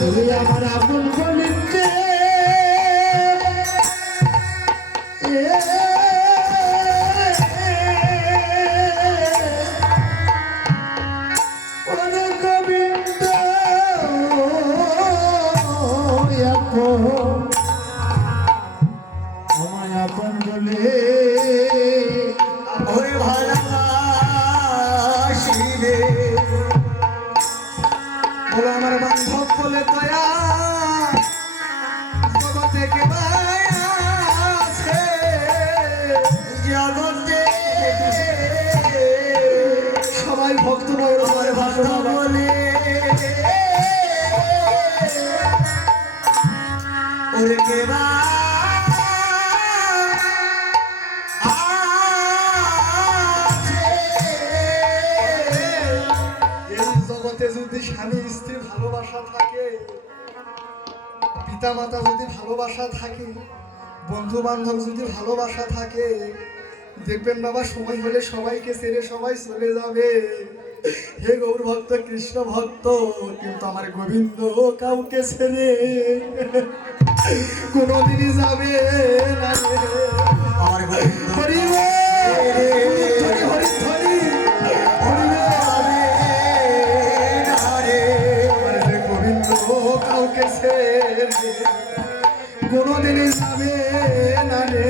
তুই আমার আপন বলিতে গোবিন্দ আমায় আপন বলে ওরে ভালোবাসিবে বলো আমার বান্ধব বলে দয়া জগতে কে আছে জগতে সবাই ভক্ত নয় আমার ভাষা বলে ওরে কে যদি স্বামী স্ত্রী ভালোবাসা থাকে, পিতা মাতা যদি ভালোবাসা থাকে, বন্ধু বান্ধব যদি ভালোবাসা থাকে, দেখবেন বাবা সময় হলে সবাইকে ছেড়ে সবাই চলে যাবে। হে গৌর ভক্ত কৃষ্ণ ভক্ত, কিন্তু আমার গোবিন্দ কাউকে ছেড়ে কোনোদিনই যাবে না। আমার গোবিন্দ কাউকে ছেড়ে কোনোদিনই যাবে না রে।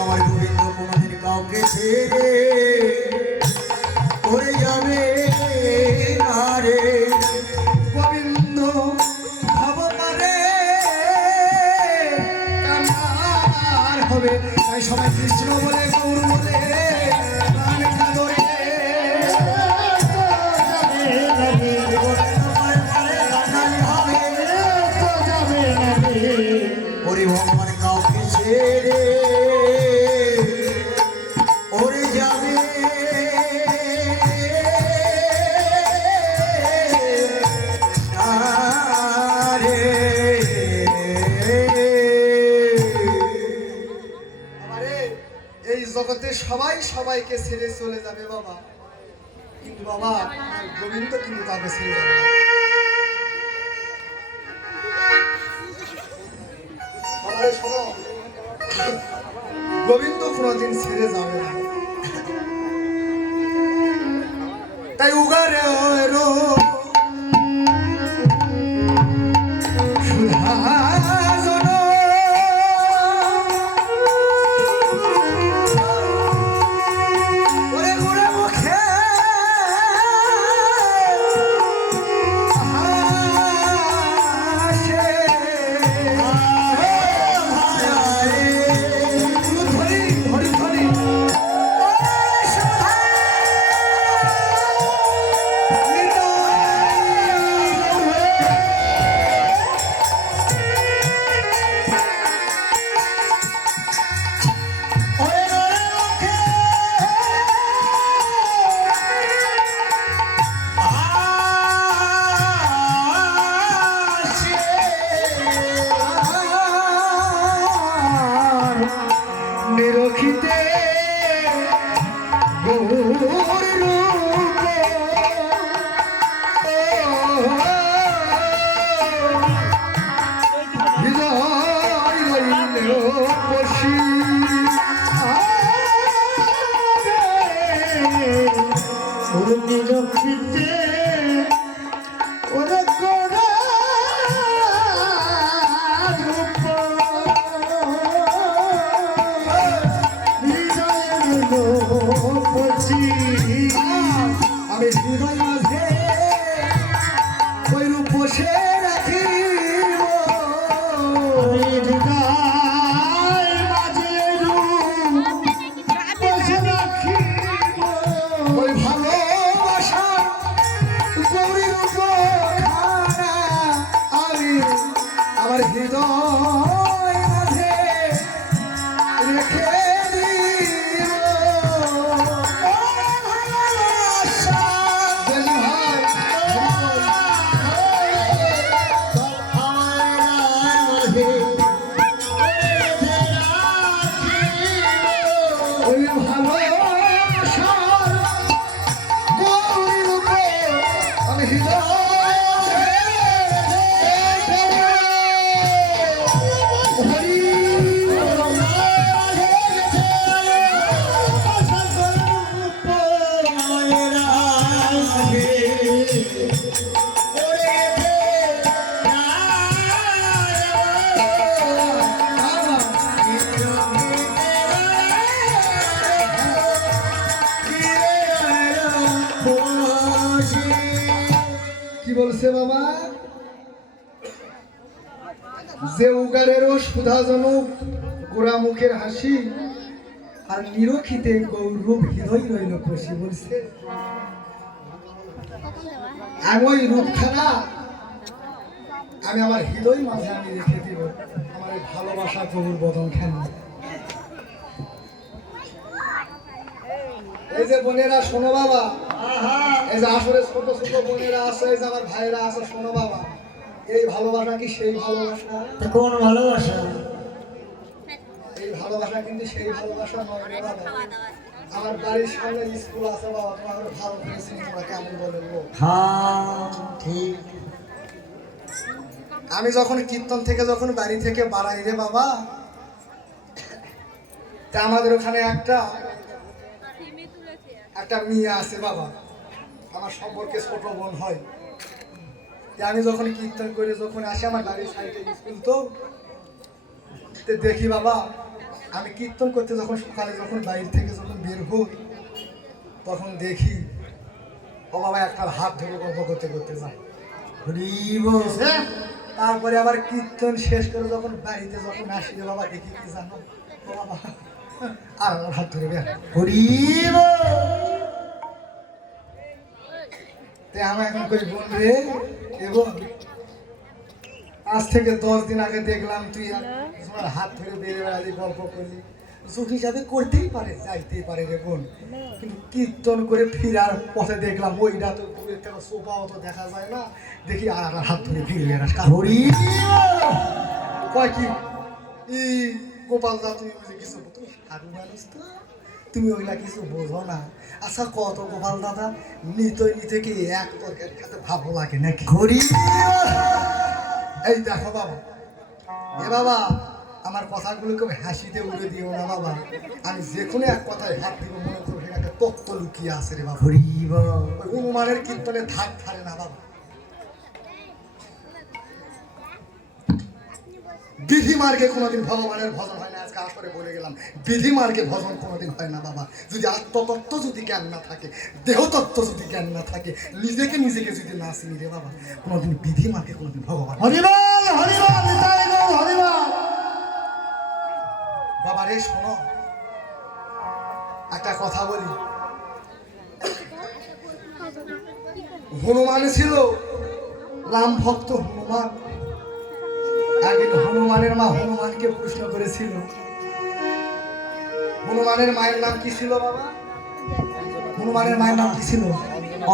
আমার গোবিন্দ কোনোদিন কাউকে ছেড়ে করে যাবে না রে। গোবিন্দ ভাব পারে কান্নার হবে, তাই সবাই কৃষ্ণ বলে গৌর বলে প্রাণটা ধরে ওরে ভগবান কাউকে ছেড়ে ওরে যাবে এই জগতে সবাই সবাইকে ছেড়ে চলে যাবে বাবা, কিন্তু বাবা গোবিন্দ কিন্তু তাকে ছেড়ে যাবে না। শোনো, গোবিন্দ কোনদিন ছেড়ে যাবে না। তাই উগারে আমি হৃদয় মাঝে ওই রূপ বসে রাখি ওই ভালোবাসা গৌরী রূপ আমি আমার হৃদয় মাঝে রেখে যে উগারেরও সুধাজনক গোড়া মুখের হাসি আর নিরক্ষিতে গৌরব হৃদয় রইল খুশি বলছে এমন রূপখানা আমি আমার হৃদয় মাঝে আমি রেখে দিব আমার এই ভালোবাসা গৌর বদন খানা। এই যে বোনেরা শোনো বাবা, এই যে আসলে ছোট ছোট বোনেরা আছে, এই যে আমার ভাইয়েরা আছে, শোনো বাবা, এই ভালোবাসা কি সেই ভালোবাসা? কোন ভালোবাসা? এই ভালোবাসা কিন্তু সেই ভালোবাসা নয় রে বাবা। আমার বাড়ির সামনে স্কুল আছে বাবা, তোমার ভালো করে চিনি তোমরা কেমন বলেন গো? হ্যাঁ ঠিক। আমি যখন কীর্তন থেকে যখন বাড়ি থেকে বাড়াই রে বাবা, তা আমাদের ওখানে একটা মেয়ে আছে বাবা, আমার সম্পর্কে ছোট বোন হয়। আমি যখন কীর্তন করে যখন আসি আমার বাড়ির সাইডে স্কুল, তো দেখি বাবা আমি কীর্তন করতে যখন সকালে যখন বাইরে থেকে যখন বের হই তখন দেখি ও বাবা একটা হাত ধরে গল্প করতে করতে যায়। তারপরে আবার কীর্তন শেষ করে যখন বাড়িতে যখন আসি রে বাবা দেখি কি জানো ও বাবা আর আমার হাত ধরে বের আমি এখন কই বোন রে, এবং আজ থেকে 10 দিন আগে দেখলাম তুই তোমার হাত ধরে বেরিয়ে বেড়ালি গল্প করলি, সুখ হিসাবে করতেই পারে যাইতেই পারে রে বোন, কিন্তু কীর্তন করে ফিরার পথে দেখলাম ওইটা তো দূরের থেকে সোফাও তো দেখা যায় না, দেখি আর হাত ধরে ফিরে বেড়াস কয় কি ই গোপাল দা তুমি বুঝে কিছু তুমি সাধু মানুষ তো তুমি ওইগুলা কিছু বোঝো না। আচ্ছা কত গোপাল দাদা নিতে কি এক তরকারি খেতে ভালো লাগে নাকি? এই দেখো বাবা, এ বাবা আমার কথাগুলোকে হাসিতে উড়ে দিও না বাবা, আমি যে কোনো এক কথায় হাত দিব মনে করবো একটা তত্ত্ব লুকিয়ে আছে রে বাবা। হনুমানের কীর্তনে ধাক ধারে না বাবা। বিধি মার্গে কোনোদিন ভগবানের ভজন হয় না, আজকে আসরে বলে গেলাম বিধি মার্গে ভজন কোনোদিন হয় না বাবা। যদি আত্মতত্ত্ব যদি জ্ঞান না থাকে, দেহতত্ত্ব যদি জ্ঞান না থাকে, নিজেকে যদি না চিনি রে বাবা, কোনোদিন বিধি মার্গে কোনোদিন ভগবান। হরিবল হরিবল নিতাই গৌর হরিবল। বাবা রে শোনো একটা কথা বলি, হনুমান ছিল রাম ভক্ত হনুমান। একদিন হনুমানের মা হনুমানকে প্রশ্ন করেছিল, হনুমানের মায়ের নাম কি ছিল বাবা? হনুমানের মায়ের নাম কি ছিল?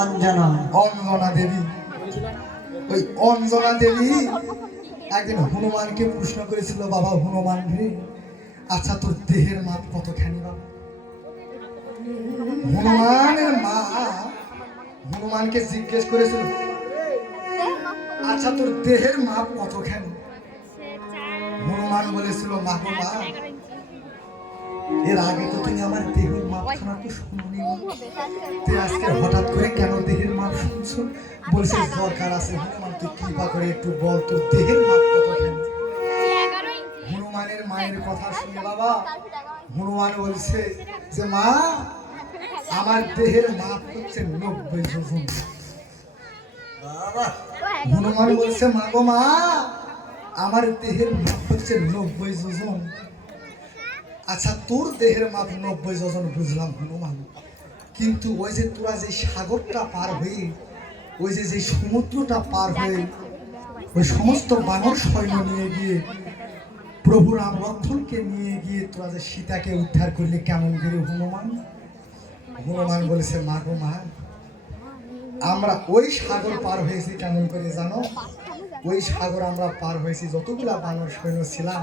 অঞ্জনা। অঞ্জনা দেবী। ওই অঞ্জনা দেবী একদিন হনুমানকে প্রশ্ন করেছিল, বাবা হনুমান রে, আচ্ছা তোর দেহের মাপ কতখানি বাবা? হনুমানের মা হনুমানকে জিজ্ঞেস করেছিল, আচ্ছা তোর দেহের মাপ কতখানি? হনুমান বলেছিল, মা গো মা, এর আগে তো তুমি আমার দেহের মাপ খানা তো শুনুনি, তুই আজকে হঠাৎ করে কেন দেহের মাপ শুনছো? বলছে দরকার আছে হনুমান, তুই কৃপা করে একটু বল তোর দেহের মাপ কতখানি? হনুমানের মায়ের কথা শুনে বাবা হনুমান বলছে যে মা, আমার দেহের মাপ হচ্ছে 90 যোজন। হনুমান বলছে, মা গো মা, আমার দেহের মাপ হচ্ছে 90 যোজন। আচ্ছা তোর দেহের মাপ 90 যোজন বুঝলাম হনুমান, কিন্তু ওই যে তোরা যে সাগরটা পার হয়ে, ওই যে সমুদ্রটা পার হয়ে ওই সমস্ত বানর সৈন্য নিয়ে গিয়ে প্রভু রাম লক্ষ্মণকে নিয়ে গিয়ে তোরা যে সীতাকে উদ্ধার করলে কেমন করে হনুমান? হনুমান বলেছে, মা গো মা, আমরা ওই সাগর পার হয়েছি কেমন করে জানো? ওই সাগর আমরা পার হয়েছি, যতগুলা বানর সৈন্য ছিলাম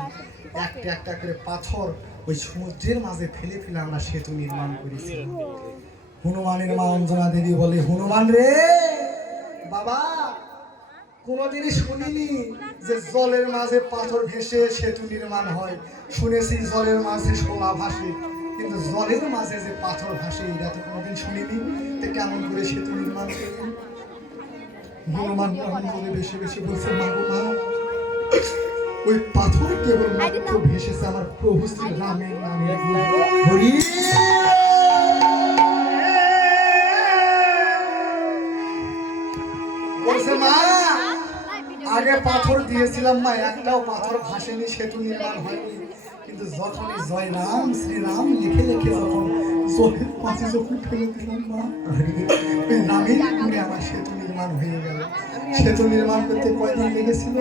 একটা একটা করে পাথর ওই সমুদ্রের মাঝে ফেলে ফেলে আমরা সেতু নির্মাণ করেছি। হনুমানের মা অঞ্জনা দেবী বলে, হনুমান রে বাবা, কোনোদিনই শুনিনি যে জলের মাঝে পাথর ভেসে সেতু নির্মাণ হয়, শুনেছি জলের মাঝে শোলা ভাসে, কিন্তু জলের মাঝে যে পাথর ভাসে এটা তো কোনোদিন শুনিনি, তো কেমন করে সেতু নির্মাণ করবেন? হনুমান বলে বেশি বেশি বলছে, মা গো মা, ওই পাথর কেবল মাত্র ভেসেছে আমার প্রভু শ্রী রামের নামে। হরি বলছে, মা আগে পাথর দিয়েছিলাম মা, একটাও পাথর ভাসেনি, সেতু নির্মাণ হয়নি। কিন্তু যখনই জয় রাম শ্রীরাম লিখে লিখে যখন জলের পাশে যখন ফেলে দিলাম মা, ওই রামের গুণে আমার সেতু নির্মাণ হয়ে গেল। সেতু নির্মাণ করতে কয়দিন লেগেছিল?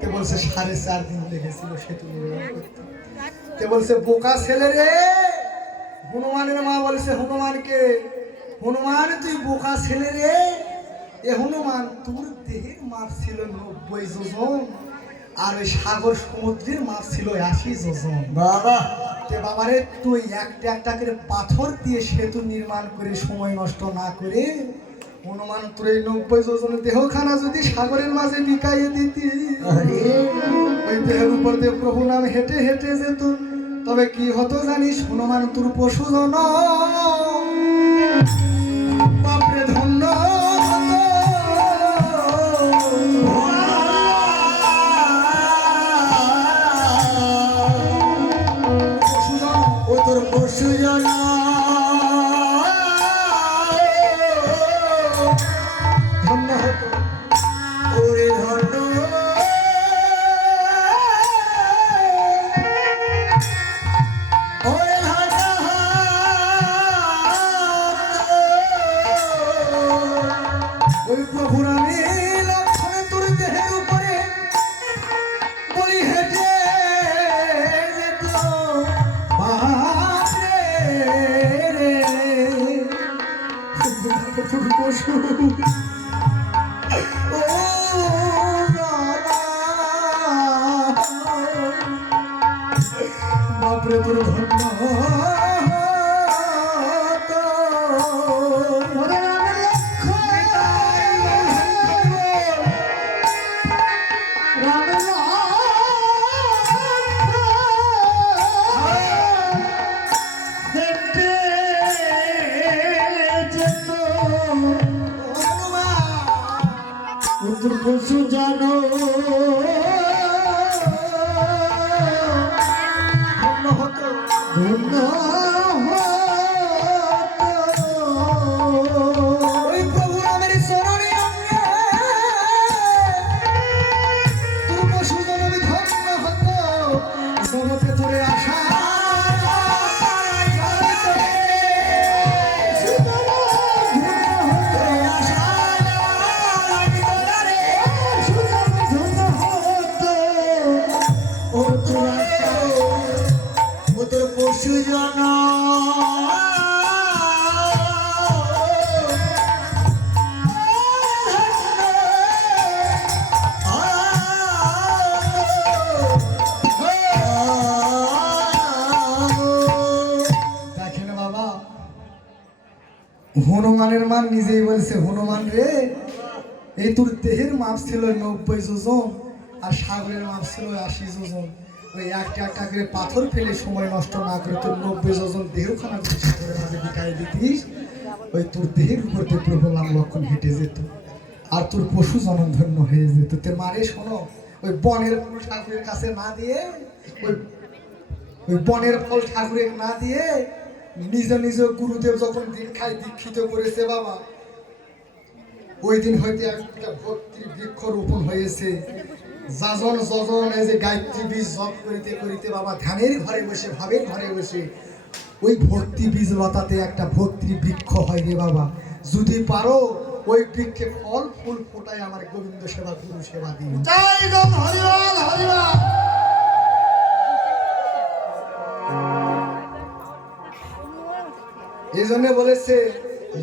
তে বলছে 4.5 দিন লেগেছিল সেতু নির্মাণ করতে। তে বলছে বোকা ছেলে রে, হনুমানের মা বলছে হনুমানকে, হনুমান তুই বোকা ছেলে রে, এ হনুমান তোর দেহের মাপ ছিল 90 যোজন, আর ওই সাগর সমুদ্রের মাপ ছিল 80 যোজন। বাবা তে বাবারে তুই একটা একটা করে পাথর দিয়ে সেতু নির্মাণ করে সময় নষ্ট না করে, হনুমান তোর এই 90 যোজনের দেহখানা যদি সাগরের মাঝে বিকাইয়ে দিতি, ওই দেহের উপর দিয়ে প্রভু নাম হেঁটে হেঁটে যেত, তবে কি হতো জানিস? হনুমান তোর পশু জন বাপরে ধন্য ও তোর পশু জানা ধন্য হতো। ওরে ধন্য ওরে ধন্য ওই প্রভুর আমি লক্ষণে তোর দেহের উপরে বলি হেঁটে যেত বাপরে রে, তোর পশু ও বাপরে তোর ধন্য তোর পশু জানো ধন্য হতো। ধন্য ওই প্রভু রামের চরণে অঙ্গে তোর পশু জনবি ধন্য হতো, জগতে তোরে আসা পশু জানা দেখেন বাবা, হনুমানের মান নিজেই বলছে হনুমান রে, এই তোর দেহের মাপ ছিল 90 যোজন, আর সাগরের মাপ ছিল 80 যোজন। ওই একটা একটা করে পাথর ফেলে সময় নষ্ট না করে তোর 90 যোজন দেহখানা সাগরের মাঝে বিকায় দিতিস, ওই তোর দেহের উপর দিয়ে প্রভু নাম লক্ষণ হেঁটে যেত, আর তোর পশু জনম ধন্য হয়ে যেত। তে মারে শোনো, ওই বনের ফুল ঠাকুরের কাছে না দিয়ে, ওই বনের ফল ঠাকুরের না দিয়ে নিজ নিজ গুরুদেব যখন দীক্ষিত করেছে বাবা, ওই দিন হইতে একটা ভক্তির বৃক্ষ রোপণ হয়েছে। যাজন যজন এই যে গায়ত্রী বীজ জপ করিতে করিতে বাবা ধ্যানের ঘরে বসে, ভাবের ঘরে বসে ওই ভক্তি বীজ লতাতে একটা ভক্তির বৃক্ষ হয় রে বাবা। যদি পারো ওই বৃক্ষে ফল ফুল ফোটায় আমার গোবিন্দ সেবা গুরু সেবা দিন। জয় গো হরিবল হরিবল। এই জন্য বলেছে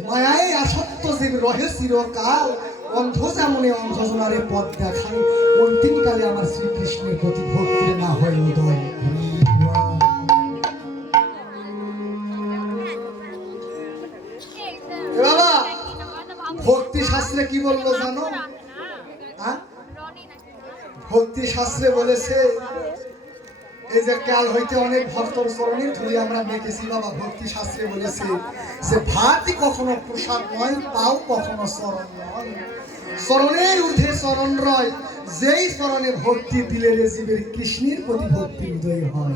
মায়ায় আসক্ত জীব রহে চিরকাল, অন্ধ যেমনে অন্ধজনারে পথ দেখায়, অন্তিমকালে আমার শ্রীকৃষ্ণের প্রতি ভক্তি না হয় উদয়। বাবা ভক্তি শাস্ত্রে কি বললো জানো? ভক্তি শাস্ত্রে বলেছে এই যে কাল হইতে অনেক ভক্তর চরণে ধুলি আমরা দেখেছি বাবা। ভক্তি শাস্ত্রে বলেছে যে ভাতই কখনো প্রসাদ নয়, পাও কখনো চরণ নয়, চরণের ঊর্ধ্বে চরণ রয়, যেই চরণে ভক্তি দিলে রে জীবের কৃষ্ণের প্রতি ভক্তি উদয় হয়।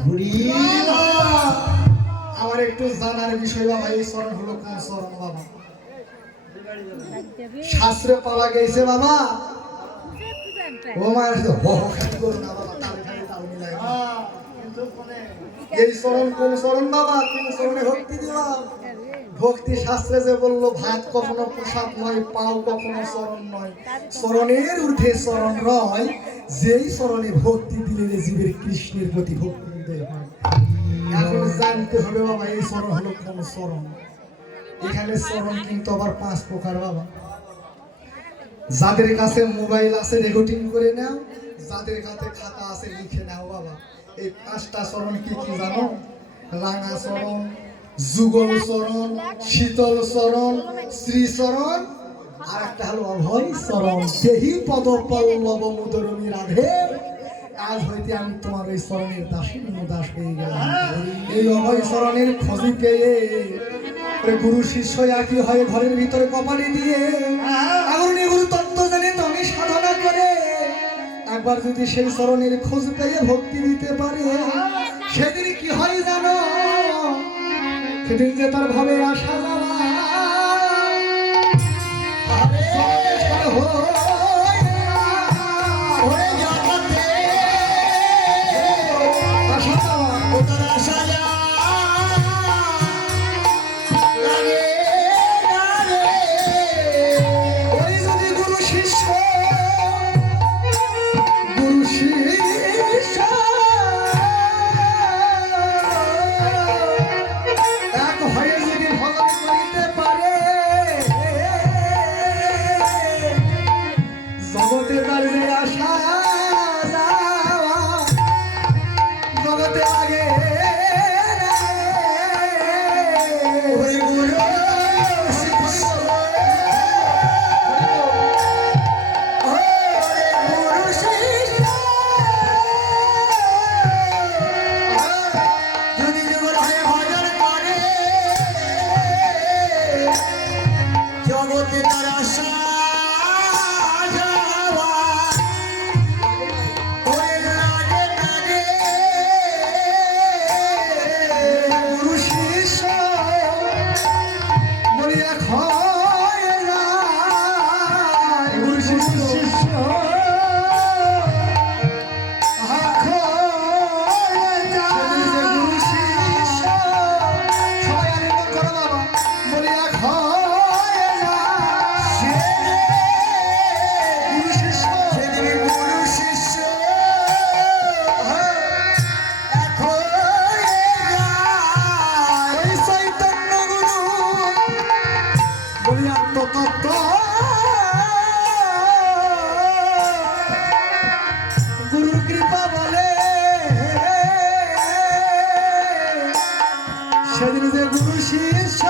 আমার একটু জানার বিষয় বাবা, এই চরণ হলো কোন চরণ বাবা? শাস্ত্রে পাওয়া গেছে বাবা ও মায়ের সাথে হো হো খালি করো না বাবা, তালে খালি তাল মিলাই না। এই চরণ কোন চরণ বাবা? কোন চরণে ভক্তি দিবা? ভক্তি শাস্ত্রে যে বললো ভাত কখনো প্রসাদ নয়, পাও কখনো চরণ নয়, চরণের ঊর্ধ্বে চরণ রয়, যেই চরণে ভক্তি দিলে রে জীবের কৃষ্ণের প্রতি ভক্তি উদয় হয়। এখন জানতে হবে বাবা এই চরণ হলো কোন চরণ। এখানে চরণ কিন্তু আবার 5 প্রকার বাবা। যাদের কাছে মোবাইল আছে রেকর্ডিং করে নাও, যাদের কাছে খাতা আছে লিখে নাও বাবা। এই 5টা চরণ কি কি জানো? রাঙা চরণ, যুগল চরণ, শীতল চরণ, শ্রীচরণ, আর একটা হলো অভয় চরণ। দেহি পদ পল্লব মুদরমী রাধে, আজ হইতে আমি তোমার এই চরণের দাসী দাস হয়ে গেলাম। এই অভয় চরণের খোঁজি পেয়ে গুরু শিষ্য একই হয়ে ঘরের ভিতরে কপালে দিয়ে আগুনে গুরু তত্ত্ব জানে তুমি সাধনা করে একবার যদি সেই চরণের খোঁজ পেয়ে ভক্তি দিতে পারে, সেদিন কি হয় জানো? সেদিন যে তার ভাবে আসা যাওয়া জগতে তার যে আশা যাওয়া জগতে লাগে জগতে তার আশা গুরুর কৃপা বলে সেদিন যে গুরু শিষ্য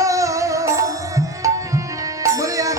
বলিয়া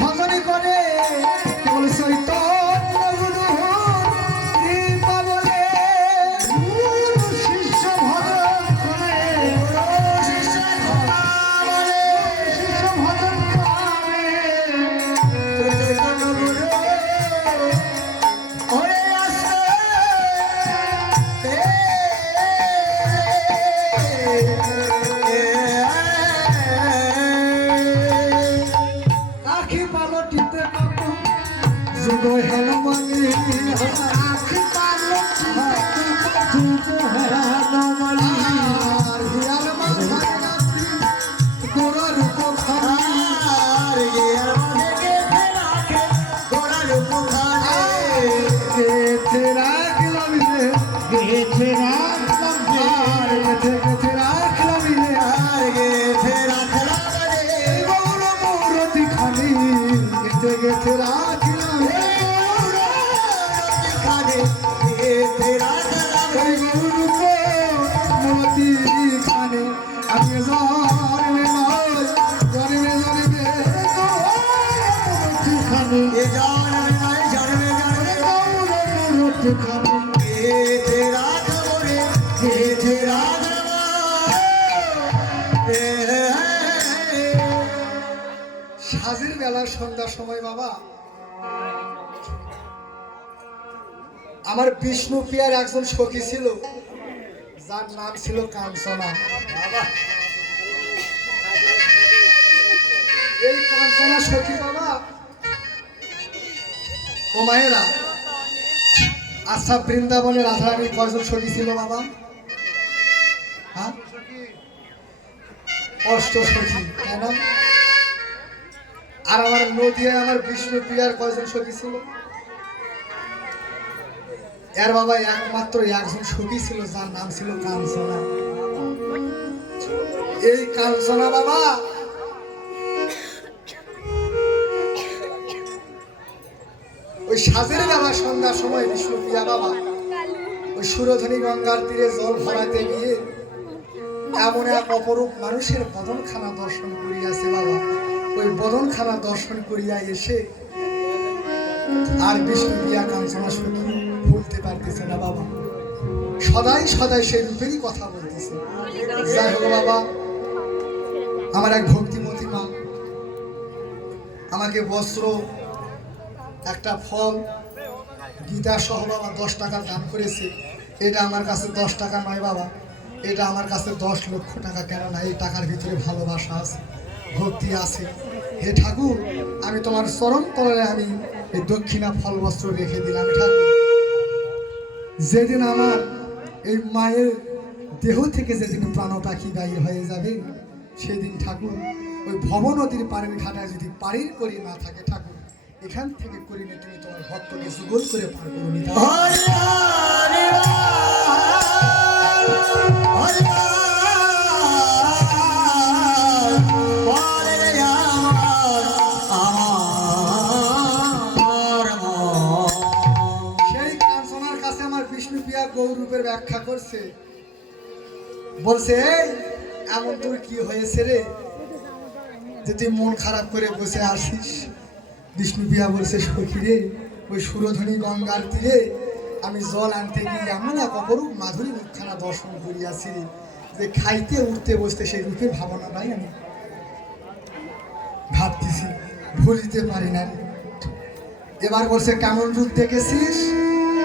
ভজনী করে কেবল চৈতন্য গুরু কৃপা বলে গুরু শিষ্য ভজন করে শিষ্য ভজন করে চৈতন্য গুরু ওরে আসে আখি পালটিতে পাবো যুগ হেলমনি আখি পালটিতে যুগ হেলমনি আর হিয়ার মাথায় নাতি গোড়ার উপখানি আর হিয়ার মাথায় রাখে গোড়ার উপখানি গেছে রাখলাম রে গেছে রাখলাম আর গেছে রাখলাম রে আর গেছে রাখলাম গেছে গেছে রাখলাম গুরুকে মতি খানে আমি জন্মে নয় জন্মে জন্মে খানে মাঝখানে গেথে রাখবো রে, গেথে রাখবো। সাজের বেলা সন্ধ্যার সময় বাবা আমার বিষ্ণু প্রিয়ার একজন সখী ছিল যার নাম ছিল কাঞ্চনা। এই কাঞ্চনা সখী বাবা ও মায়েরা, আচ্ছা বৃন্দাবনে রাধারানীর কয়জন সখী ছিল বাবা? হ্যাঁ, অষ্ট সখী, তাই না? আর আমার নদিয়ায় আমার বিষ্ণু প্রিয়ার কয়জন সখী ছিল? এর বাবা একমাত্র একজন সখী ছিল যার নাম ছিল কাঞ্চনা। এই কাঞ্চনা বাবা ওই সাজের বেলা সন্ধ্যার সময় বিষ্ণু প্রিয়া বাবা ওই সুরধনী গঙ্গার তীরে জল ভরাতে গিয়ে এমন এক অপরূপ মানুষের বদনখানা দর্শন করিয়াছে বাবা। ওই বদনখানা দর্শন করিয়া এসে আর বিষ্ণু প্রিয়া কাঞ্চনা সখী ভুলতে পারতেছে না বাবা, সদাই সদাই সেই রূপেরই কথা বলতেছে। যাই হোক বাবা, আমার এক ভক্তিমতী মা আমাকে বস্ত্র, একটা ফল, গীতা সহ বাবা 10 টাকা দান করেছে। এটা আমার কাছে 10 টাকা নয় বাবা, এটা আমার কাছে 10 লক্ষ টাকা। কেননা এই টাকার ভিতরে ভালোবাসা আছে, ভক্তি আছে। হে ঠাকুর, আমি তোমার চরণ তলে আমি এই দক্ষিণা ফল বস্ত্র রেখে দিলাম ঠাকুর। যেদিন আমার এই মায়ের দেহ থেকে যেদিন প্রাণ পাখি বাহির হয়ে যাবে, সেদিন ঠাকুর ওই ভব নদীর পাড়ের ঘাটায় যদি পাড়ির করি না থাকে ঠাকুর, এখান থেকে করিনি তুমি তোমার ভক্তকে যুগল করে পার করো নি। হরি হরি হরি বলে রে আমার মন। সেই কাঞ্চনার কাছে আমার বিষ্ণু প্রিয়া গৌরূপের ব্যাখ্যা করছে, বলছে এই এমন তোর কি হয়েছে রে যে তুই মন খারাপ করে বসে আসিস? বিষ্ণু প্রিয়া বলছে সখী রে, ওই সুরধনী গঙ্গার তীরে আমি জল আনতে গিয়ে এমন এক অপরূপ মাধুরী মুখখানা দর্শন করিয়াছি যে খাইতে উঠতে বসতে সেই রূপের ভাবনাটাই আমি ভাবতেছি, ভুলিতে পারি না রে। এবার বলছে কেমন রূপ দেখেছিস?